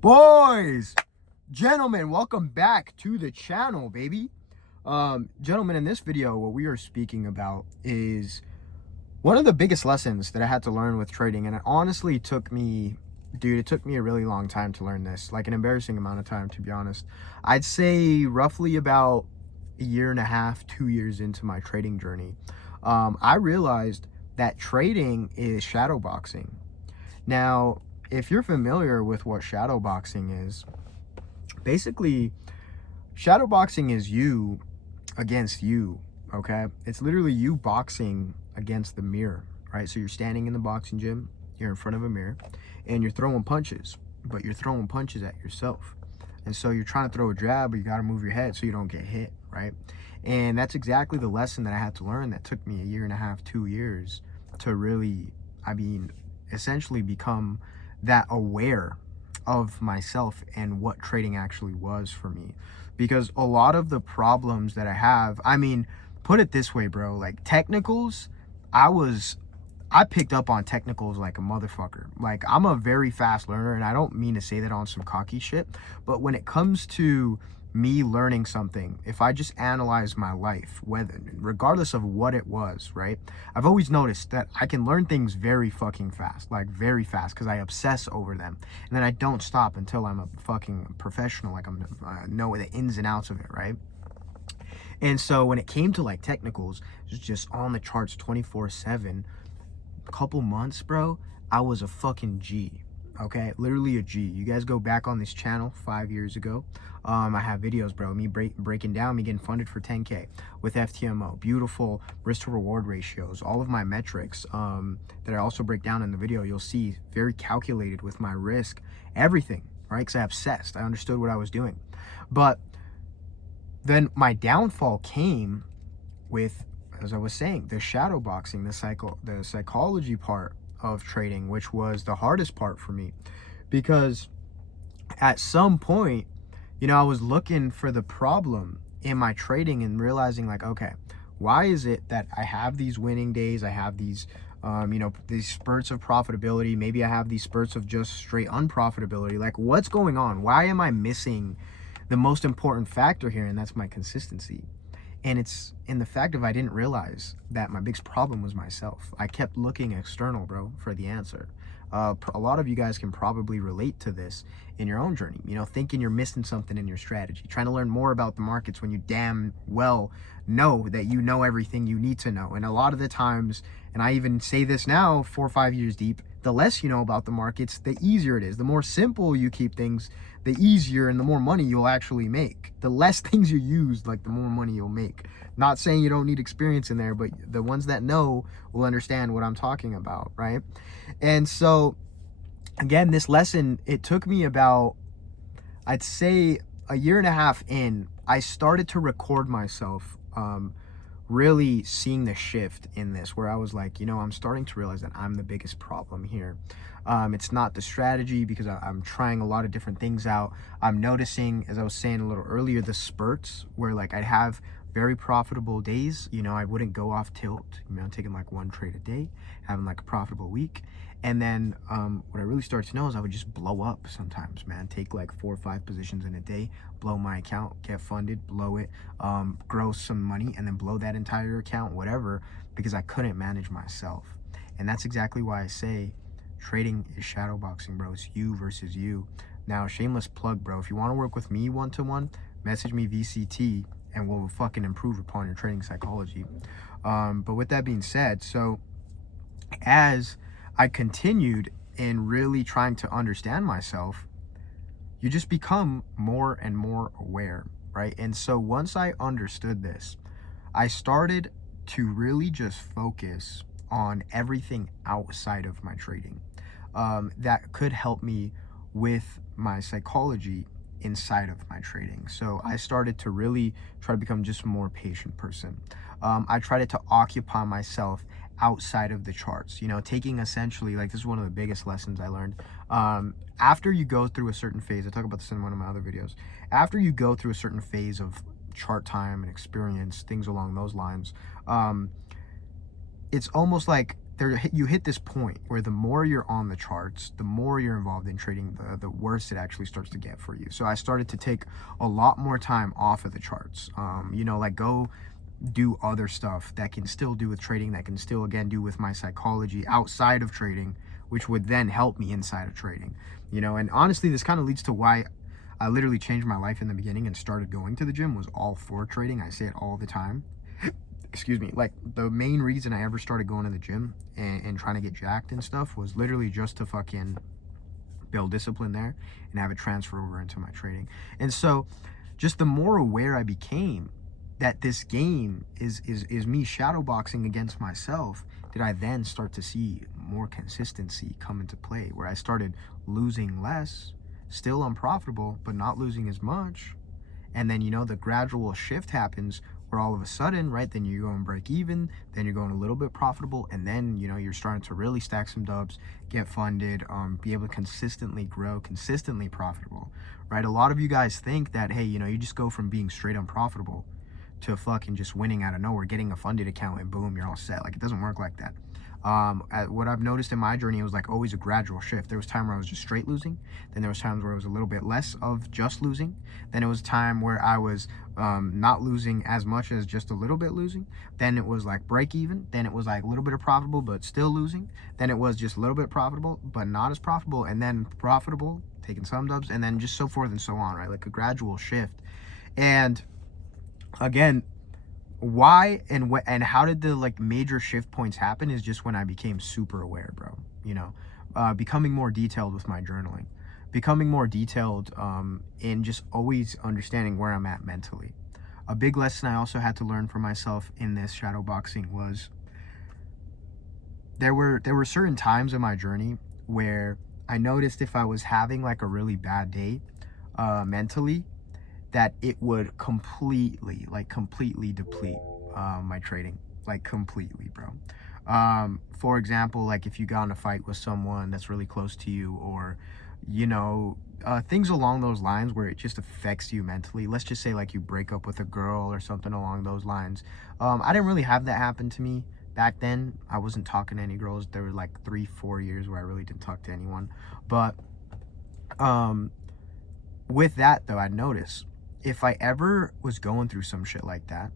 Boys, gentlemen, welcome back to the channel, baby. Gentlemen, in this video, what we are speaking about is one of the biggest lessons that I had to learn with trading. And it honestly took me, dude, it took me a really long time to learn this, like an embarrassing amount of time, to be honest. I'd say roughly about a year and a half, 2 years into my trading journey, I realized that trading is shadowboxing. Now, if you're familiar with what shadowboxing is, basically, shadowboxing is you against you, okay? It's literally you boxing against the mirror, right? So you're standing in the boxing gym, you're in front of a mirror, and you're throwing punches, but you're throwing punches at yourself. And so you're trying to throw a jab, but you got to move your head so you don't get hit, right? And that's exactly the lesson that I had to learn that took me a year and a half, 2 years to really, essentially become that aware of myself and what trading actually was for me. Because a lot of the problems that I have, put it this way, bro, like technicals, I picked up on technicals like a motherfucker. Like, I'm a very fast learner, and I don't mean to say that on some cocky shit, but when it comes to me learning something, if I just analyze my life, whether regardless of what it was, right, I've always noticed that I can learn things very fucking fast, like very fast, because I obsess over them, and then I don't stop until I'm a fucking professional, like I know the ins and outs of it, right? And so when it came to like technicals, it was just on the charts 24/7. A couple months, bro, I was a fucking G. Okay, literally a G. You guys go back on this channel 5 years ago. I have videos, bro, me breaking down, me getting funded for 10K with FTMO, beautiful risk to reward ratios, all of my metrics that I also break down in the video. You'll see very calculated with my risk, everything, right? Because I obsessed, I understood what I was doing. But then my downfall came with, as I was saying, the shadowboxing, the psychology part of trading, which was the hardest part for me, because at some point, I was looking for the problem in my trading and realizing like, okay, why is it that I have these winning days, I have these these spurts of profitability, maybe I have these spurts of just straight unprofitability? Like, what's going on? Why am I missing the most important factor here? And that's my consistency. And it's in the fact of I didn't realize that my biggest problem was myself. I kept looking external, bro, for the answer. A lot of you guys can probably relate to this in your own journey, thinking you're missing something in your strategy, trying to learn more about the markets when you damn well know that you know everything you need to know. And a lot of the times, and I even say this now 4 or 5 years deep, the less you know about the markets, the easier it is. The more simple you keep things, the easier and the more money you'll actually make. The less things you use, like the more money you'll make. Not saying you don't need experience in there, but the ones that know will understand what I'm talking about, right? And so, again, this lesson, it took me about, I'd say, a year and a half in, I started to record myself really seeing the shift in this, where I was like, I'm starting to realize that I'm the biggest problem here. It's not the strategy, because I'm trying a lot of different things out. I'm noticing, as I was saying a little earlier, the spurts where like I'd have very profitable days. I wouldn't go off tilt, taking like one trade a day, having like a profitable week. And then what I really started to know is I would just blow up sometimes, man. Take like 4 or 5 positions in a day, blow my account, get funded, blow it, grow some money, and then blow that entire account, whatever, because I couldn't manage myself. And that's exactly why I say trading is shadowboxing, bro. It's you versus you. Now, shameless plug, bro. If you want to work with me one-to-one, message me VCT, and we'll fucking improve upon your trading psychology. But with that being said, so as I continued in really trying to understand myself, you just become more and more aware, right? And so once I understood this, I started to really just focus on everything outside of my trading that could help me with my psychology inside of my trading. So I started to really try to become just a more patient person. I tried to occupy myself outside of the charts, taking essentially, like, this is one of the biggest lessons I learned. After you go through a certain phase, I talk about this in one of my other videos, after you go through a certain phase of chart time and experience, things along those lines, it's almost like you hit this point where the more you're on the charts, the more you're involved in trading, the worse it actually starts to get for you. So I started to take a lot more time off of the charts. You know, like go do other stuff that can still do with trading, that can still again do with my psychology outside of trading, which would then help me inside of trading. You know, and honestly, this kind of leads to why I literally changed my life in the beginning and started going to the gym, was all for trading. I say it all the time. Excuse me. Like, the main reason I ever started going to the gym and trying to get jacked and stuff was literally just to fucking build discipline there and have it transfer over into my trading. And so just the more aware I became that this game is me shadowboxing against myself, did I then start to see more consistency come into play, where I started losing less, still unprofitable, but not losing as much. And then, you know, the gradual shift happens where all of a sudden, right, then you go and break even, then you're going a little bit profitable, and then, you know, you're starting to really stack some dubs, get funded, be able to consistently grow, consistently profitable, right? A lot of you guys think that, hey, you know, you just go from being straight unprofitable to fucking just winning out of nowhere, getting a funded account, and boom, you're all set. Like, it doesn't work like that. What I've noticed in my journey, it was like always a gradual shift. There was time where I was just straight losing, then there was times where it was a little bit less of just losing, then it was time where I was not losing as much as just a little bit losing, then it was like break even, then it was like a little bit of profitable but still losing, then it was just a little bit profitable but not as profitable, and then profitable, taking some dubs, and then just so forth and so on, right? Like a gradual shift. And again, why and how did the like major shift points happen is just when I became super aware, bro. You know, becoming more detailed with my journaling, becoming more detailed in just always understanding where I'm at mentally. A big lesson I also had to learn for myself in this shadowboxing was there were certain times in my journey where I noticed if I was having like a really bad day mentally, that it would completely deplete my trading, like completely, bro. For example, like if you got in a fight with someone that's really close to you, or, you know, things along those lines where it just affects you mentally. Let's just say like you break up with a girl or something along those lines. I didn't really have that happen to me back then. I wasn't talking to any girls. There were like 3-4 years where I really didn't talk to anyone. But with that though, I'd notice if I ever was going through some shit like that,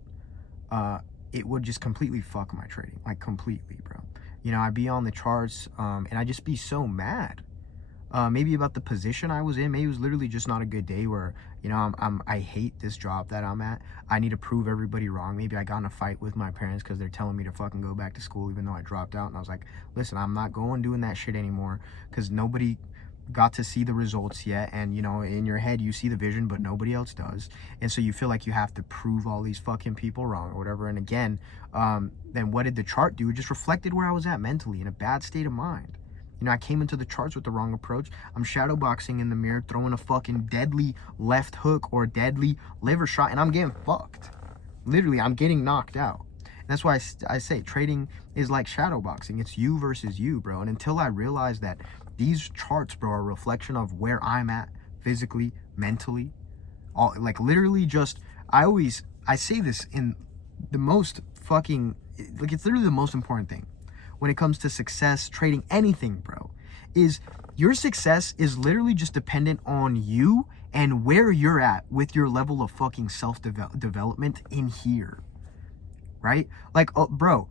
it would just completely fuck my trading, like completely, bro. You know, I'd be on the charts and I'd just be so mad. Maybe about the position I was in. Maybe it was literally just not a good day where, you know, I hate this job that I'm at. I need to prove everybody wrong. Maybe I got in a fight with my parents because they're telling me to fucking go back to school even though I dropped out. And I was like, listen, I'm not doing that shit anymore because nobody got to see the results yet. And, you know, in your head, you see the vision, but nobody else does. And so you feel like you have to prove all these fucking people wrong or whatever. And again, then what did the chart do? It just reflected where I was at mentally, in a bad state of mind. You know, I came into the charts with the wrong approach. I'm shadowboxing in the mirror, throwing a fucking deadly left hook or deadly liver shot, and I'm getting fucked. Literally, I'm getting knocked out. And that's why I say trading is like shadowboxing. It's you versus you, bro. And until I realized that these charts, bro, are a reflection of where I'm at physically, mentally, all, like literally just, I say this in the most fucking, like it's literally the most important thing when it comes to success, trading, anything, bro, is your success is literally just dependent on you and where you're at with your level of fucking self-development in here, right? Like, bro,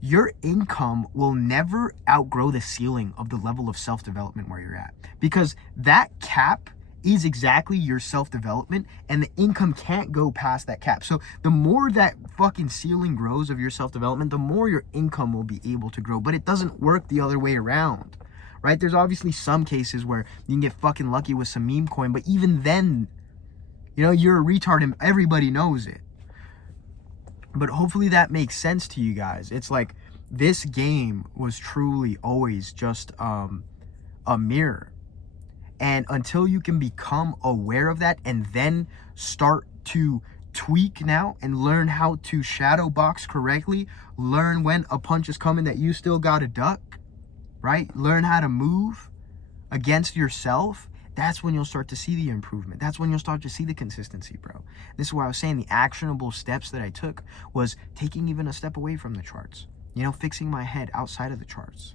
your income will never outgrow the ceiling of the level of self-development where you're at, because that cap is exactly your self-development, and the income can't go past that cap. So the more that fucking ceiling grows of your self-development, the more your income will be able to grow. But it doesn't work the other way around, right? There's obviously some cases where you can get fucking lucky with some meme coin, but even then, you know, you're a retard and everybody knows it. But hopefully that makes sense to you guys. It's like this game was truly always just a mirror. And until you can become aware of that and then start to tweak now and learn how to shadow box correctly, learn when a punch is coming that you still got to duck, right? Learn how to move against yourself. That's when you'll start to see the improvement. That's when you'll start to see the consistency, bro. This is why I was saying the actionable steps that I took was taking even a step away from the charts. You know, fixing my head outside of the charts.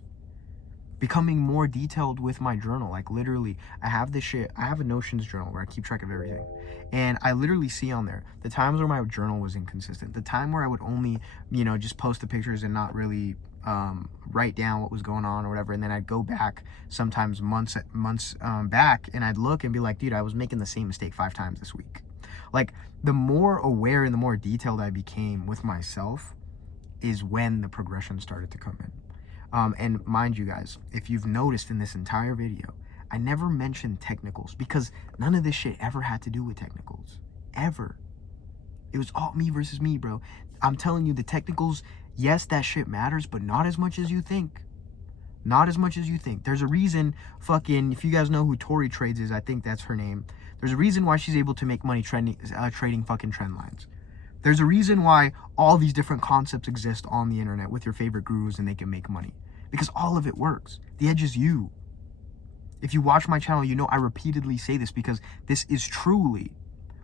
Becoming more detailed with my journal. Like literally, I have this shit. I have a Notions journal where I keep track of everything. And I literally see on there the times where my journal was inconsistent. The time where I would only, you know, just post the pictures and not really write down what was going on or whatever. And then I'd go back sometimes months back, and I'd look and be like, dude, I was making the same mistake 5 times this week. Like, the more aware and the more detailed I became with myself is when the progression started to come in. And mind you guys, if you've noticed in this entire video, I never mentioned technicals because none of this shit ever had to do with technicals. Ever. It was all me versus me, bro. I'm telling you, the technicals, yes, that shit matters, but not as much as you think. Not as much as you think. There's a reason fucking, if you guys know who Tori Trades is, I think that's her name. There's a reason why she's able to make money trading fucking trend lines. There's a reason why all these different concepts exist on the internet with your favorite gurus and they can make money. Because all of it works. The edge is you. If you watch my channel, you know I repeatedly say this because this is truly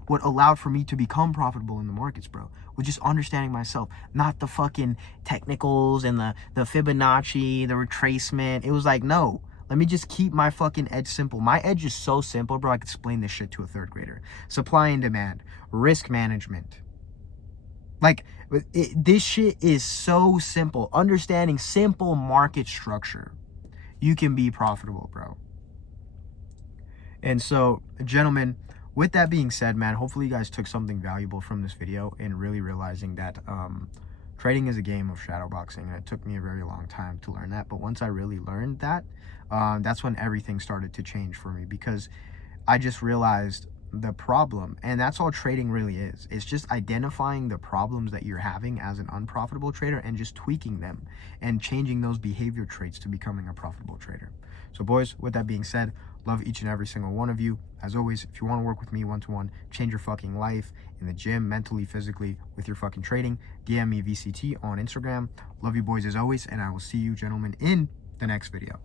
what allowed for me to become profitable in the markets, bro. With just understanding myself, not the fucking technicals and the Fibonacci, the retracement. It was like, no, let me just keep my fucking edge simple. My edge is so simple, bro. I could explain this shit to a 3rd grader. Supply and demand, risk management. Like, this shit is so simple. Understanding simple market structure, you can be profitable, bro. And so, gentlemen, with that being said, man, hopefully you guys took something valuable from this video and really realizing that trading is a game of shadowboxing. And it took me a very long time to learn that. But once I really learned that, that's when everything started to change for me, because I just realized the problem, and that's all trading really is. It's just identifying the problems that you're having as an unprofitable trader and just tweaking them and changing those behavior traits to becoming a profitable trader. So boys, with that being said, love each and every single one of you. As always, if you want to work with me one-to-one, change your fucking life in the gym, mentally, physically, with your fucking trading, DM me VCT on Instagram. Love you boys as always, and I will see you gentlemen in the next video.